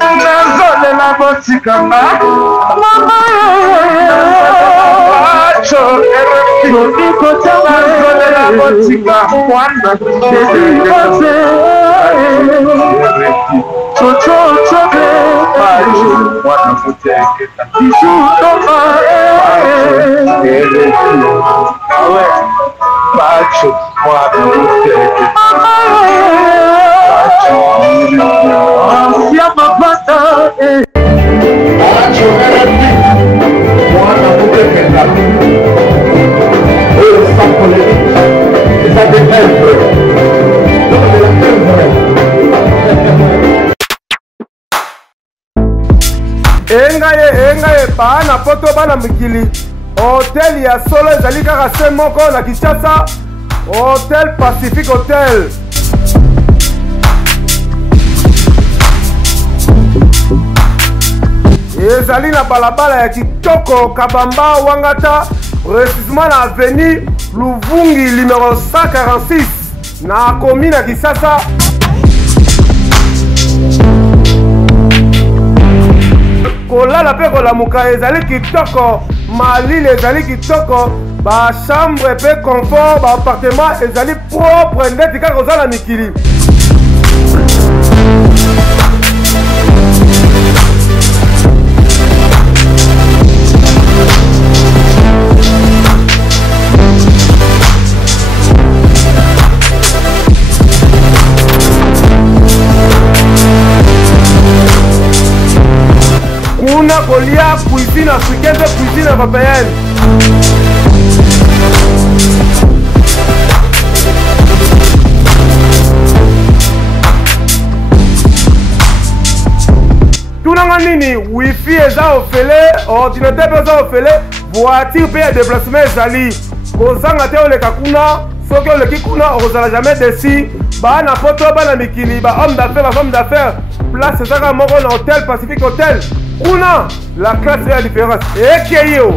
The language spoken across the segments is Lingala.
nazolela botikanga mama acho nazolela botika mwana engaye bana poto bana mikili hotel ya solo ezali kaka se moko na Kinshasa Hotel Pacific Hotel. Ezali na balabala ya kitoko Kabamba Wangata précisément na avenue Luvungi numéro 146 na commune ya Kinshasa. Kolala pe kolamuka ezali kitoko, malili ezali kitoko, ba chambre pe confort, ba appartement ezali propre ndeti kaka ozala mikili. Kuna kolia cuisine africaine de cuisine européenne. Tunanga nini wifi eza ofele, ordinateur eza ofele, voiture pe ya déplacement ezali. Kozanga te oleka kuna, soki oleki kuna ozala jamais déçu. Ba na poto bana mikili, ba homme d'affaires, ba femme d'affaires. Place ezaka moko na Hotel Pacific Hotel. Kuna la classe est la différence. Et yo.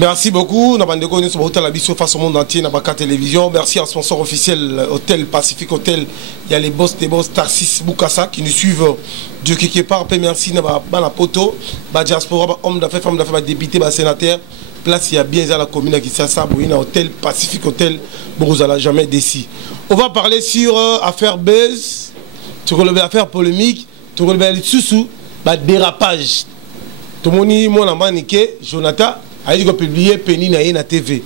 Merci beaucoup. Nous avons sur Hôtel Abisso face au monde entier, dans la télévision. Merci à sponsor officiel Hôtel Pacific Hotel. Il y a les boss des boss Tarsis Boukassa qui nous suivent de quelque part. Merci à la poto, à diaspora, homme d'affaires, femme d'affaires, député, sénateur. Place il y a bien à la commune qui s'est saboué dans Hôtel Pacific Hotel. Vous n'allez jamais déçu. On va parler sur affaire buzz, sur l'affaire polémique, sur le sous-sous, dérapage. Tout le monde a maniqué, Jonathan. Il a publié Penny na TV.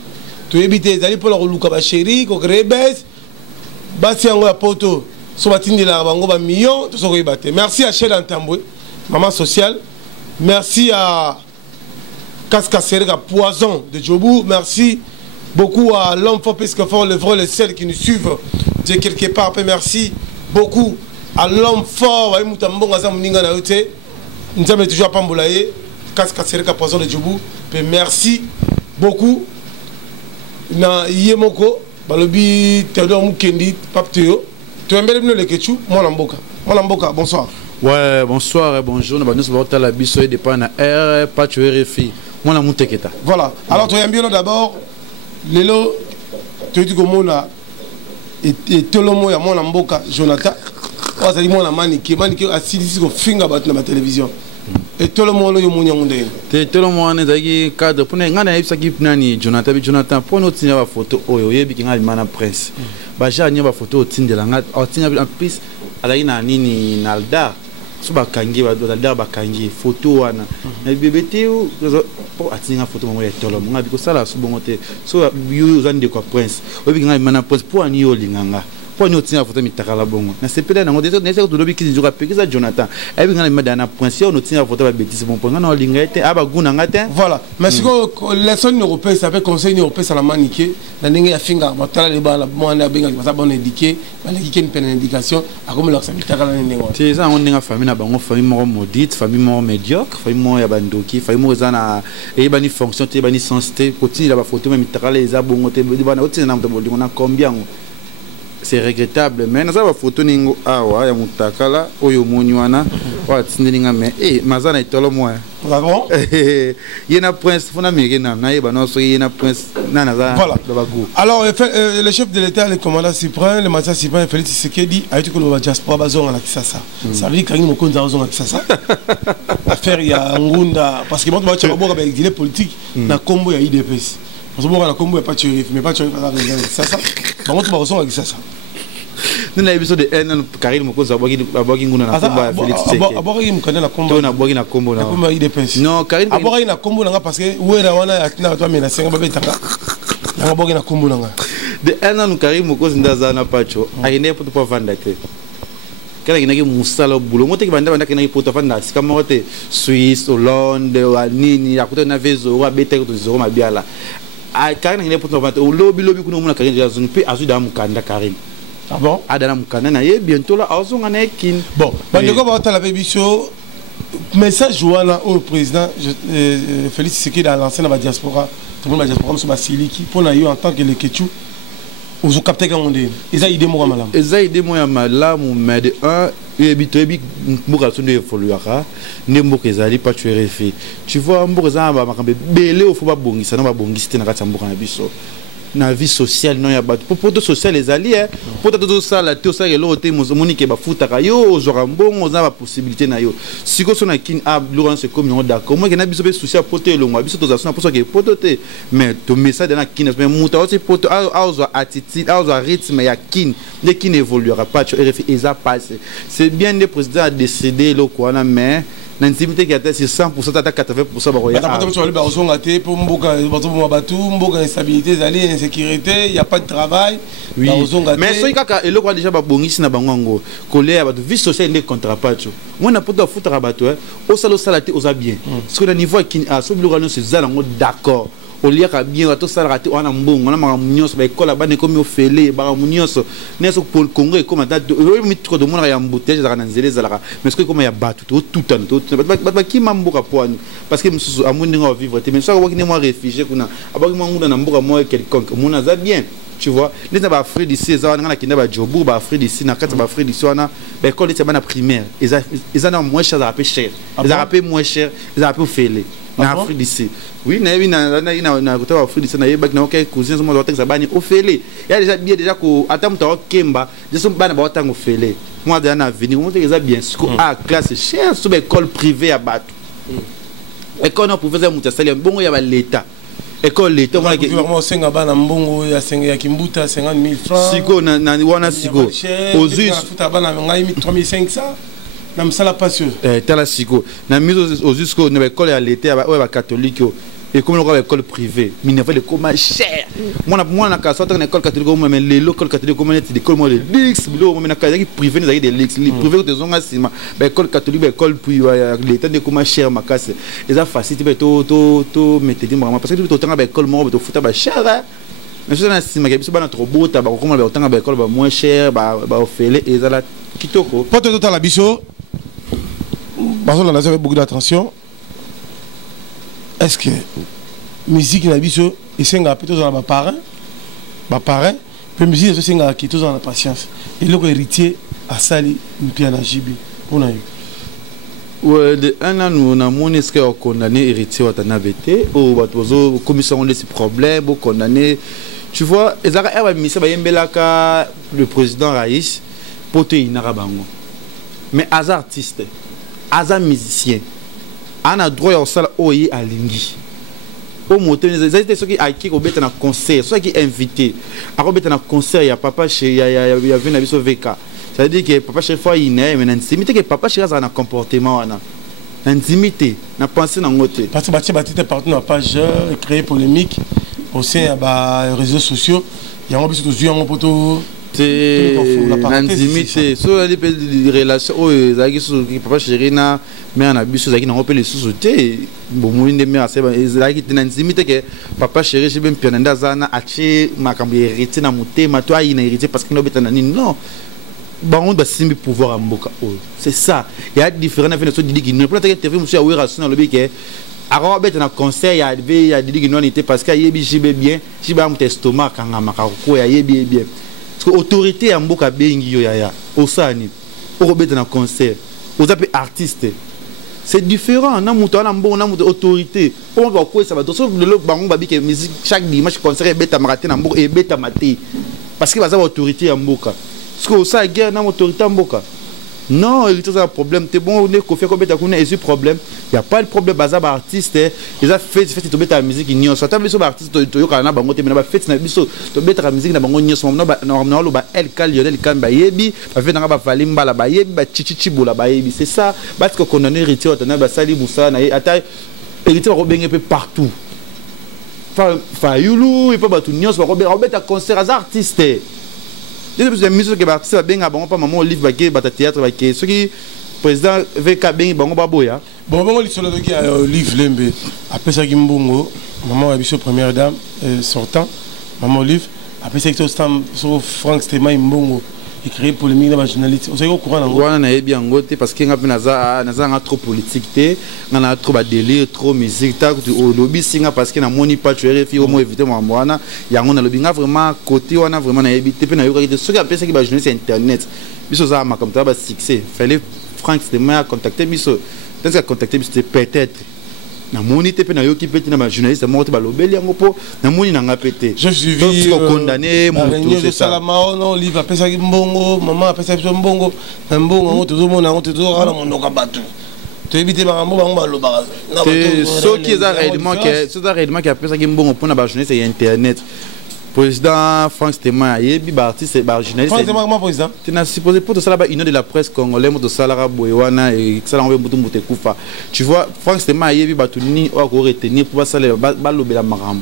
Tu es habité d'aller pour la relouka ba chéri, ko grebes. Basi yango ya poto. So batindi la bango ba million, to so ko ibate. Merci à Chel Antambwe, maman sociale. Merci à Casca Serga Poison de Djobou. Merci beaucoup à l'homme fort puisque fort le vrai, les celles qui nous suivent de quelque part. Merci beaucoup à l'homme fort, wa mutambo ngaza muninga na yote. Nzambe toujours pas mbolaye. Casca Serga Poison de Djobou. Merci beaucoup. Na Yemoko, Balobi Théodore Mukendi, Papteo. Tu aimes bien le Ketchou, mon Amboka. Mon Amboka, bonsoir. Ouais, bonsoir et bonjour. Nous sommes à la biso et dépend na R, pas tu RFI. Mon amour Teketa. Voilà. Alors, tu aimes bien d'abord, Lelo, tu dis que mon a et tout le monde, mon Amboka, Jonathan. Oh, ça dit mon Maniki, Maniki a six finger bat dans la télévision. Et tout le monde est tout le monde est cadre pour nous Jonathan pour nous tenir la photo mana presse baja ni ba photo tindela en plus ala ina nini nalda suba kangi ba nalda ba kangi photo wana na bébé pour atinga photo mo ya tolo ngabi ko sala subongote so yu zande kwa prince obi mana presse pour ani yo linganga pour nous tenir la photo mitakala bongo na sepela na ngodeso nese ko lobi kizi joka pekisa Jonathan et puis ngana madana prince on tient la photo ba bêtise bon ngana o lingete aba guna ngate voilà mais ce que les zones européennes ça fait conseil européen ça la maniquer na ndenge ya finga batala le bala mwana benga ça bon indiquer bala ki ken pen indication a comme leur ça mitakala ndenge c'est ça on ndinga famille na bango famille mo maudite famille mo médiocre famille mo ya bandoki famille mo zana et bani fonction te bani sensité continue la ba photo mitakala eza bongo te bana otina na mto bolingo na combien c'est regrettable mais na za photo ningo awa ya mutakala oyo monywana wa tsindelinga mais mazana itolo moi D'accord. Yena prince fona mirena na yeba no so yena prince na za voilà. Alors le chef de l'état le commandant suprême le matin suprême Félix Tshisekedi a été que le diaspora bazonga na Kisasa ça veut dire que ngimo konza bazonga Kisasa affaire ya ngunda parce que moi tu vas boka ba exilé politique na combo ya IDPS parce que boka na combo ya pas tuer mais pas tuer ça ça bango tu vas bazonga Kisasa nous na épisode de un Karim Mokoza aboki nguna na combo Félix Tshisekedi aboki mukana na combo na aboki na combo na combo IDPS non Karim aboki na combo na parce que wera wana atina to amena senga babetanga na aboki na combo na de un an Karim Mokoza ndaza na pacho ayende pour pas vendre te kala kinaki musala bulo mote kibanda kinaki poto vanda sika mote Suisse Hollande wa nini ya kuto na vezo wa beta kuto zoro mabiala a Karim kinaki poto vanda lobi kuno muna Karim ya zone pe azu da mukanda Karim. Ah bon? Adana Mukana ye bientôt là azonga na kin. Bon, bandeko ba tala biso message wana au président Félix Tshisekedi a lancé dans la diaspora, tout le monde diaspora sur Basiliki pour na yo en tant que le Ketchu. Vous captez quand on dit eza idée mo malam. Eza idée mo ya malam mais de un ebitobi mboka sonde evoluera ne mboka ezali pas tu refi. Tu vois mboka za ba makambe belé au faut ba bongisa na ba bongisa na kati mboka na biso. Na vie sociale non ya bato pour social les alliés pour tout ça la tout ça et l'autre monique ba futaka yo zorambongo za ba possibilité na yo siko sona kin a Laurence comme on d'accord moi na biso be social poté longo biso to za sona pour ça que pototé mais to message na kin mais muta aussi poto a attitude a rythme ya kin de qui n'évoluera pas tu RFI eza passé c'est bien le président a décidé le quoi mais l'intimité qui était 100% à 80% baroya. Pour Mboka instabilité, insécurité, il n'y a pas de travail. Oui. Mais ce qui est le déjà babongisi na bango colère ba vie sociale ne contrat pas tu. Moi na poto foutre rabato au salo salaté aux bien. Parce que le niveau qui a sur le c'est ça d'accord. Au lieu ka bien to sala raté on a mbongo na mamunyoso ba école ba ne comme au félé ba munyoso ne so pour le Congo et comme date mi trop de monde ya embouteillage za na nzele za la mais ce que comme ya batu tout temps ba ki mamboka poani parce que mususu amundi nga vivre te mais ça wa ki moi réfugié kuna abaki manguna na mboka moi quelconque mon za bien tu vois les na ba Afrique d'ici za na kinda ba jobu ba Afrique d'ici na kati ba Afrique d'ici wana ba école te ba na primaire ils en ont moins cher à cher ils a payé moins cher ils a payé félé na Afrique d'ici oui na côté Afrique d'ici na yebak na OK cousin so mo doit ça bani ofélé il y a déjà bien déjà ko atam ta kemba je so bana ba tango félé moi de na venir on te bien à classe cher sous école privée à Batu école non professeur mutasali bongo ya ba l'état école l'état on a vraiment 5 bana mbongo ya 5 ya kimbuta 50 000 francs siko na wana siko aux us futa bana ngai 3500 na msala pasio tala siko na mise aux jusqu'au na école ya l'été ba catholique et comme on école privée minerval de comment cher moi na ka sortir na école catholique mais les écoles catholiques comme les écoles moi les lix bilo moi na ka privé na des lix les privés de zonga sima ba école catholique ba école puis l'état de comment cher makase et ça facilité to mettre vraiment parce que tout temps ba école moi to futa ba cher mais ça na sima ke biso bana trop beau ta ba comment ba temps ba école ba moins cher ba ofele et ça la kitoko pas tout la biso parce qu'on a fait beaucoup d'attention. Est-ce que musique na biso et senga plutôt dans ma parent puis musique c'est senga qui dans la patience et le héritier a sali une piano jibi on a eu ouais de un an nous na mon est-ce que condamné héritier watana bete ou batozo commission de ces problèmes ou condamné tu vois ezaka eba misa ba yembelaka le président Raïs poto inara bango mais as artiste as musicien on a droit au sala oyi alingi au moto les étaient ceux qui a qui obéit na concert ceux qui invité a obéit na concert ya papa chez ya venu na biso VK ça veut dire que papa chez fois il est mais intimité que papa chez ça na comportement wana intimité na pensée na ngote parce que batite partout na page créer polémique au sein des réseaux sociaux il y a un biso to en poto c'est l'intimité sur les relations oh zaki sur papa chéri na mais on a biso zaki na opé les sous-sauté bon moinde mais assez zaki l'intimité que papa chéri j'ai bien pianenda zana achi makambo hérité na motema toi il na hérité parce que no betana ni non bon on doit simbi pouvoir à mboka oh c'est ça il y a différents affaires de dit qui ne peut pas TV monsieur awera sur le bique alors bête na conseil il y a dit que non était parce qu'il y a bien j'ai ba mon estomac kanga makako ya yebi bien parce que autorité ya mboka bengi yo yaya osani okobeta na concert oza pe artiste c'est différent na muto na mbongo na muto autorité pour ba ko ça ba to so le bango ba bike musique chaque dimanche concert ebeta maraté na mboka ebeta maté parce que baza autorité ya mboka parce que ça guerre na autorité ya mboka non il y a un problème c'est bon on est confiant comme beta kuna et problème il y a pas de problème baza ba artiste ils a fait to beta musique nyo so ta biso ba artiste to yo kana bango te na ba fait na biso to beta musique na bango nyo so na ba na lo ba el Lionel kan ba yebi ba fait na ba valimba la ba yebi ba chichichibola ba yebi c'est ça parce que condamné héritier otana ba sali musa na ata héritier ba benga peu partout fa yulu et pas ba tout nyo so ba beta concert as artiste. Depuis musique que artiste va bien bon pas maman livre va que théâtre va que ce qui président VK bien bon baboya bon bon sur le livre lembe après ça gimbongo maman a biso première dame sortant maman livre après ça sur Franck Stéma Mbongo écrit polémique dans la journaliste on sait au courant on a bien ngoté parce que ngapi naza trop politique té ngana trop ba délire trop musique ta au lobby singa parce que na moni pas tu RFI au moins éviter moi mwana ya ngona lobby nga vraiment côté on a vraiment na éviter pe na yo ka ce qui appelle ça qui ba journaliste internet biso za ma comme ça ba succès fallait Franck Stéma contacter biso dans ça contacter biso peut-être na moni te pe na yo ki peti na ba journaliste mo te ba lobeli yango po na moni na nga pete je suis condamné mon tout c'est ça la non livre après ça mbongo maman après ça mbongo na mbongo on te zo mona on te zo ala mon ka batu to éviter ba mbongo ba loba ce qui est réellement qui après ça mbongo pour na ba journaliste et internet président Franck Stéma yebi ba artiste ba journaliste Franck Stéma comment président tu n'as supposé pour tout ça là union de la presse congolaise moto salara boywana et ça là on veut mutu kufa tu vois Franck Stéma yebi ba tuni o ko retenir pour ça ba lobela marambo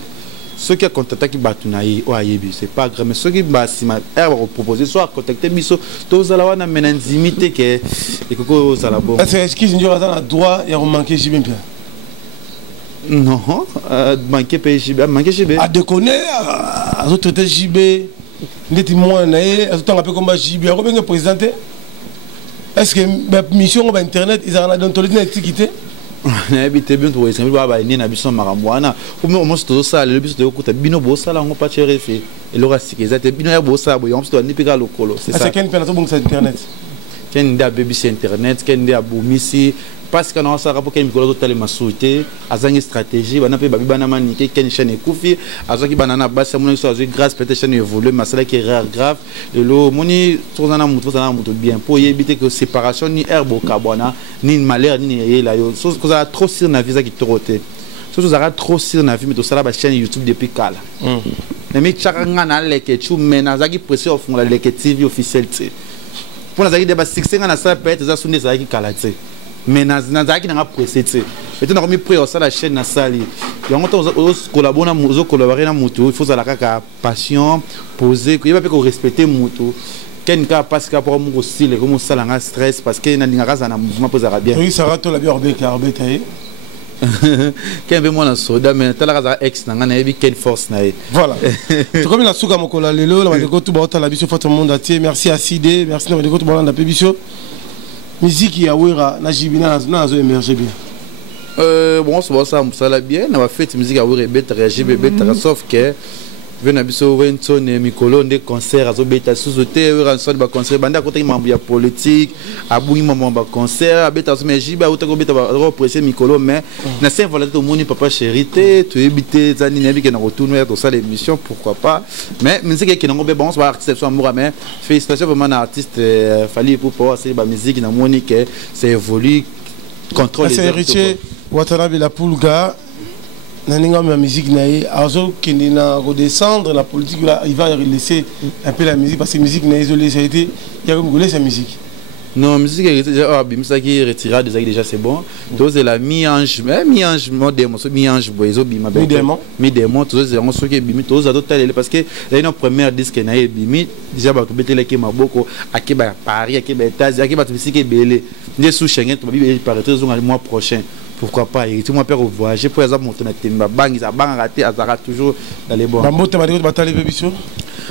ceux qui a contacté qui batunayi o yebi c'est pas grave mais ceux qui ba sima va proposer soit contacter biso to za la wana menanzimité que et koko za la bon est-ce qu'ils ont dans droit et on manquer JB bien. Non, manquer PJB, manquer JB. À déconner, à autres JB, les témoins, à tout un peu comme JB, à combien de présenté? Est-ce que la mission Internet, ils ont la l'étiquette? Habité bien pour essayer de voir les nabisos marambouana. Au moins, tout ça, le bus de Okuta, Bino Bossa, on va pas chercher. Et le reste, c'est que Bino Bossa, on se doit n'y pégar le colo. C'est ça. C'est qu'un peine sur Internet. Qu'un des BBC Internet, qu'un des Aboumisi. Parce que nous avons rapport que nous avons masouté, une stratégie, nous avons fait une chaîne Koufi, nous avons fait grâce peut-être chaîne évolue, mais c'est qui est grave. Et le moni tout bien pour éviter que séparation ni herbe carbona ni malheur ni la yo. Chose que trop sur na visa qui trotte. Chose que trop sur na vie mais tout ça la chaîne YouTube depuis kala. Mais chaque ngana leke tu mena zaki pression fond la leke TV officiel tu. Pour na zaki débat succès ngana ça peut être ça sonner zaki kala tu. Mais nazaki nanga pressé tu et tu n'as remis prêt ça la chaîne na sali et on collaborer na mutu il faut ça la kaka passion poser il va pas respecter mutu ken ka parce que pour mon style comme ça la stress parce que na ndinga za na mouvement poser bien oui ça rato la bien arbeta ken be mona soda mais tala za ex na ngana yebi ken force na voilà to comme la suka mokola lelo la ko tu ba la biso fa tout le monde entier merci à Sidé merci na ko tu ba na biso musique ya wera na jibina na zo émerger bien bon ça la bien na fait musique ya wera beta réagir beta sauf que vena biso wenton mikolo de concert azo beta sous-hotel wera son ba concert banda côté membre ya politique abungi membre ba concert beta so mais jiba auto beta ba presser mikolo mais na saint volonté au monde papa chérité tu éviter zani na bi que na retourner dans ça l'émission pourquoi pas mais musique qui n'ont pas bon ça artiste so amour mais félicitations vraiment na artiste fallait pour pouvoir c'est ba musique na monique c'est évolue contrôle les héritier Watanabe la Pulga naninga ma musique naie azo qui na redescendre la politique là il va laisser un peu la musique parce que musique n'a isolé ça a été il y a comme sa musique non musique déjà bimisa qui retira déjà c'est bon tous la mi-ange modem mi-ange boizo bima mi-démon tous on so que bimi tous total parce que là une première disque na bimi déjà ba betela ke maboko akiba Paris akiba États akiba musique belé les sous Schengen to bibi paraître le mois prochain. Pourquoi pas et tout mon père voyager pour exemple monter na temba bang ça bang raté azara toujours dans les bons. Bambo te m'a dit que bataille bébiso.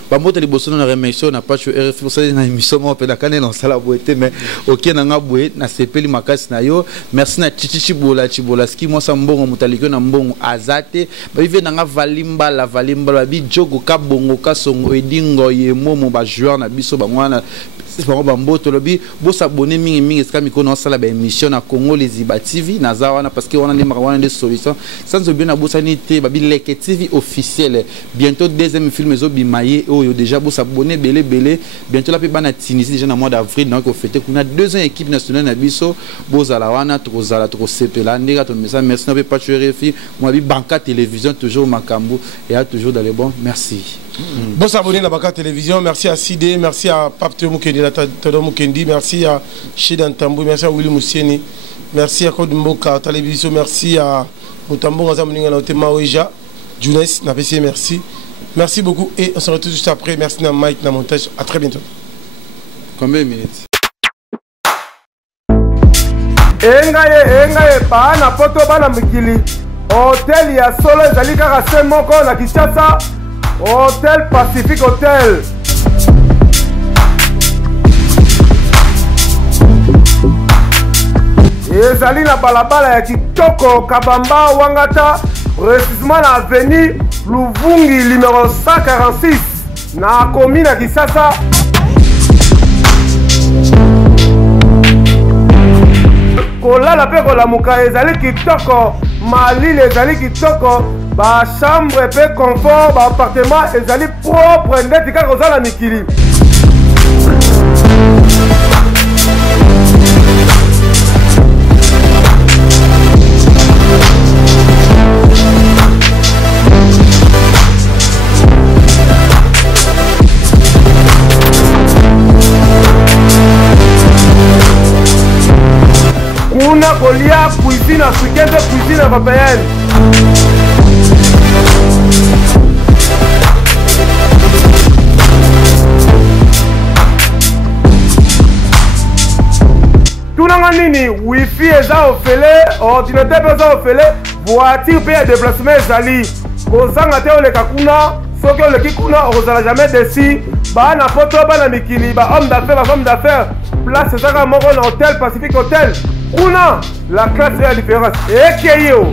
bambote liboso na remercier na page RFI pour ça na émission mo pe na kana na sala boete mais OK na nga boye na sepeli makasi na yo merci na chichi chibola ski mo sa mbongo mutaliko na mbongo azate ba vive na nga valimba bi jogo ka bongo ka songo edingo ye momo ba joueur na biso ba mwana bango bamboto lobi bo s'abonner mingi ska mikono sala ba émission na Congo les Iba TV na zawana parce que on a des solutions sans oublier na bosanité ba bi Leke TV officiel bientôt deuxième film zo bimaye oyo déjà bo s'abonner belé bientôt la pe bana Tunisie déjà na mois d'avril donc on fêter qu'on a deuxième équipe nationale na biso bo zala wana trop sepela ndega to message merci na pe pas RFI moi bi banca télévision toujours makambo et a toujours dans les bons merci. Bon s'abonner à Baka Télévision, merci à Sidé, merci à Pape Temukendi, Todo Mukendi, merci à Shedan Tambou, merci à Willy Moussieni, merci à Code Mboka Télévision, merci à Mutambo Ngazamuninga Naotema Oeja, Jounes, Napesi, merci. Merci beaucoup et on se retrouve juste après. Merci à Mike, na montage. À très bientôt. Combien de minutes? Engaye, bana poto bana mikili. Hotel ya solo ezali kaka se moko na Kinshasa. Hôtel Pacifique Hotel. Ezali na balabala ya kitoko Kabamba Wangata, précisément na avenue Luvungi numéro 146 na commune ya Kisasa. Kolala pe kolamuka ezali kitoko, malile ezali kitoko. Ba chambre pe confort, ba appartement ezali propre ndeti kaka ozala mikili. Kuna kolia cuisine africaine, cuisine européenne. Tunanga nini wifi eza ofele, ordinateur eza ofele, voiture pe ya déplacement ezali. Kozanga te oleka kuna, soki oleki kuna ozala jamais déçu. Ba na poto bana mikili, ba homme d'affaires, ba femme d'affaires. Place ezaka moko na Hôtel Pacifique Hotel. Kuna la classe est la différence. Ekeyo.